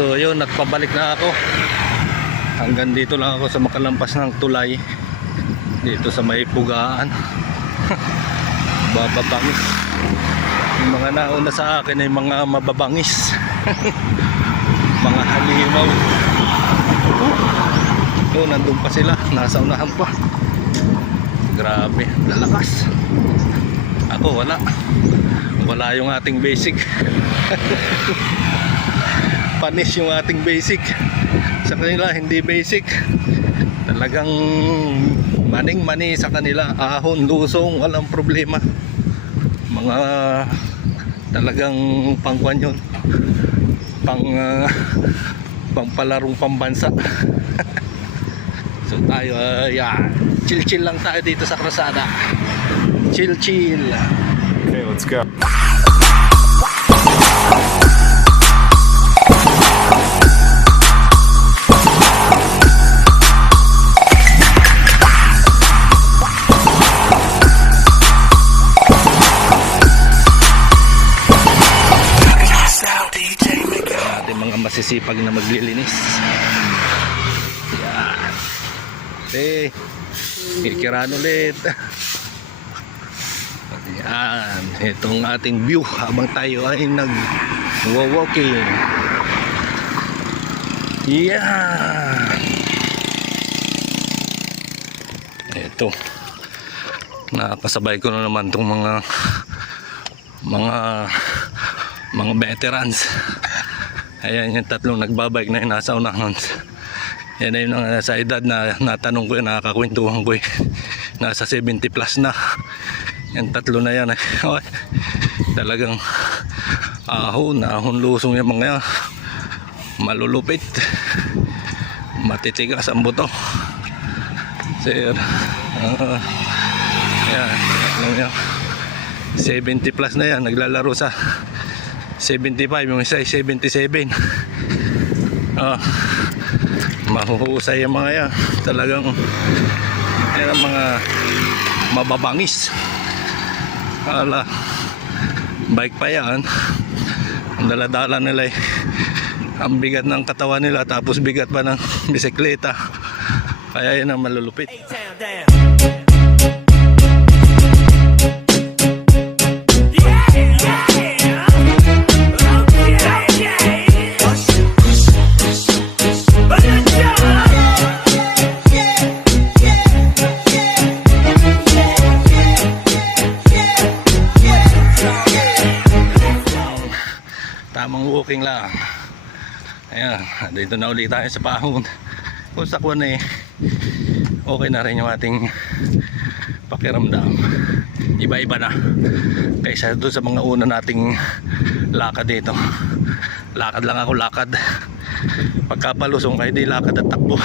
So yun, nagpabalik na ako. Hanggang dito lang ako sa makalampas ng tulay. Dito sa may pugaan. Bababangis. Yung mga nauna sa akin ay mga mababangis. Mga halimaw. Yun, nandun pa sila. Nasa unahan pa. Grabe, lalakas. Ako wala. Wala yung ating basic. Panis yung ating basic. Sa kanila hindi basic. Talagang maning-mani sa kanila. Ahon, lusong, walang problema. Mga talagang pangkuan yun. Pangpalarong pambansa. So tayo, yan. Chill-chill lang tayo dito sa krasada. Chill-chill. Okay, let's go. Mga masisipag na maglilinis. Yan. Kikiran ulit. Yan. Itong ating view habang tayo ay nag-walking. Yan. Ito. Nakakasabay ko na naman itong mga veterans. Ayan yung tatlong nagbabike na yung nasa unahan. Yan na yung nasa edad na natanong ko yun, nakakakwentuhan ko yun. Nasa 70 plus na. Yan tatlo na yan. Talagang ahon lusong yung mga yan. Malulupit. Matitigas ang buto. Sir. Yan. 70 plus na yan. Naglalaro sa 75, yung isa ay 77. Mahuhusay yung mga yan. Talagang yan ang mga mababangis. Hala, bike pa yan. Ang daladala nila ay ang bigat ng katawan nila, tapos bigat pa ng bisikleta. Kaya yan ang malulupit. Tamang walking lang. Ayan, dito na ulit tayo sa pahon. Kung sa kuwan eh, okay na rin yung ating pakiramdam. Iba-iba na kaysa doon sa mga una nating lakad dito. Lakad lang ako, lakad. Pagkapalusong kayo, di lakad at takbo.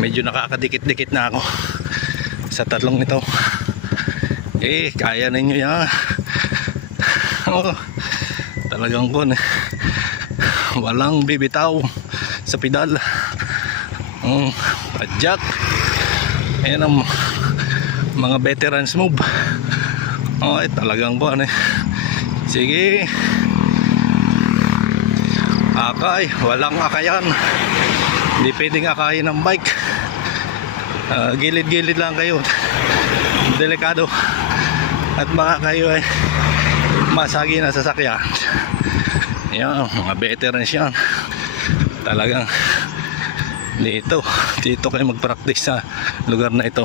Medyo nakakadikit-dikit na ako sa tatlong ito. Kaya ninyo yan. Talagang walang bibitaw sa pedal. Padjak. Ayan ang mga veterans move. Talagang sige, akay, walang akayan. Hindi pwedeng akayin ng bike. Gilid-gilid lang kayo. Delikado. At baka kayo ay masagi na sasakyan. Yan, mga veterans yan. Talagang dito kayo mag-practice sa lugar na ito.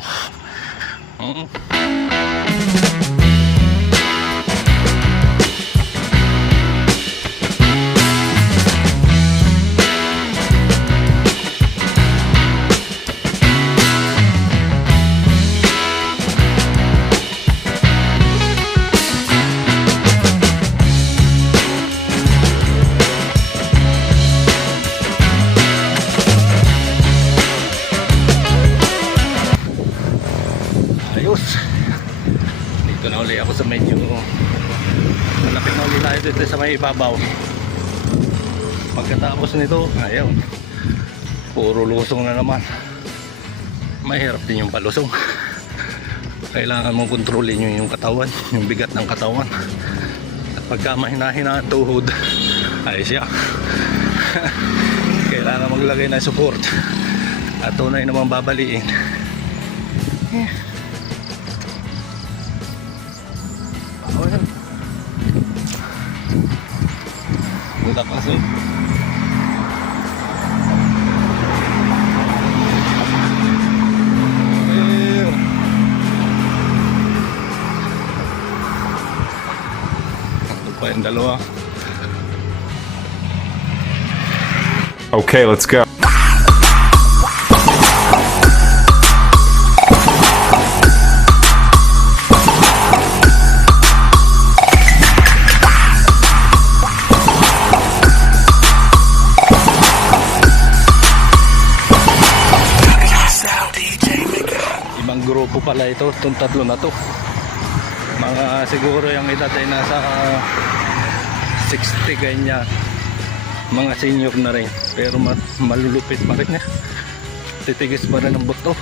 Dito na uli ako sa medyo malapit na uli tayo dito sa may ibabaw. Pagkatapos nito, ayun, puro lusong na naman. Mahirap din yung palusong. Kailangan mong kontrolin yung katawan, yung bigat ng katawan. At pagka mahina-hina ang tuhod, Ayos siya. Kailangan maglagay ng support at tunay namang babaliin. Oh, yan. Budak kasi. Ito pa yung dalawa. Okay, let's go. Ibang grupo pala ito, itong tatlo na to. Mga siguro yung edad ay nasa 60 ganyan. Mga senior na rin, pero malulupit pa rin niya. Titigis pa rin ang buto.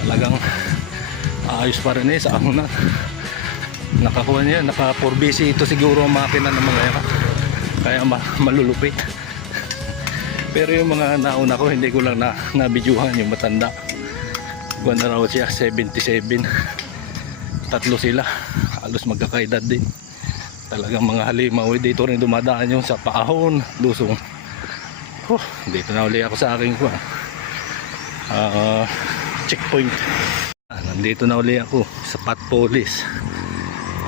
Talagang ayos pa rin sa ako na. Nakakuha niya, naka 4BC ito siguro ang makina ng mga yan. Kaya malulupit. Pero yung mga nauna ko, hindi ko lang na-videohan yung matanda. Kuha na raw siya, 77. Tatlo sila, halos magkakaedad din. Talagang mga halimaw. Dito rin dumadaan yung sa Paahon, Lusong. Dito na uli ako sa aking checkpoint. Nandito na uli ako sa Pat Police.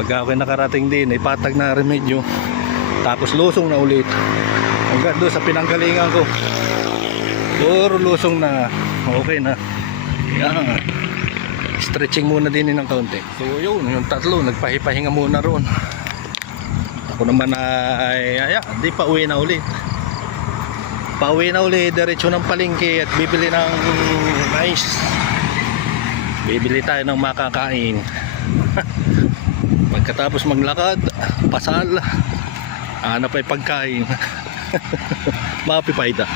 Pag ako nakarating din, ipatag na remedyo. Tapos Lusong na ulit. Hanggang doon sa pinanggalingan ko. Puro Lusong na. Okay na. Yan. Stretching muna din ng kaunti. So yun, yung tatlo, nagpahipahinga muna ron. Ako naman ay di pa uwi na ulit. Pauwi na ulit, diretso ng palengke at bibili ng mais. Bibili tayo ng makakain. Pagkatapos maglakad, pasal, hanap ay pagkain. Mapipayda.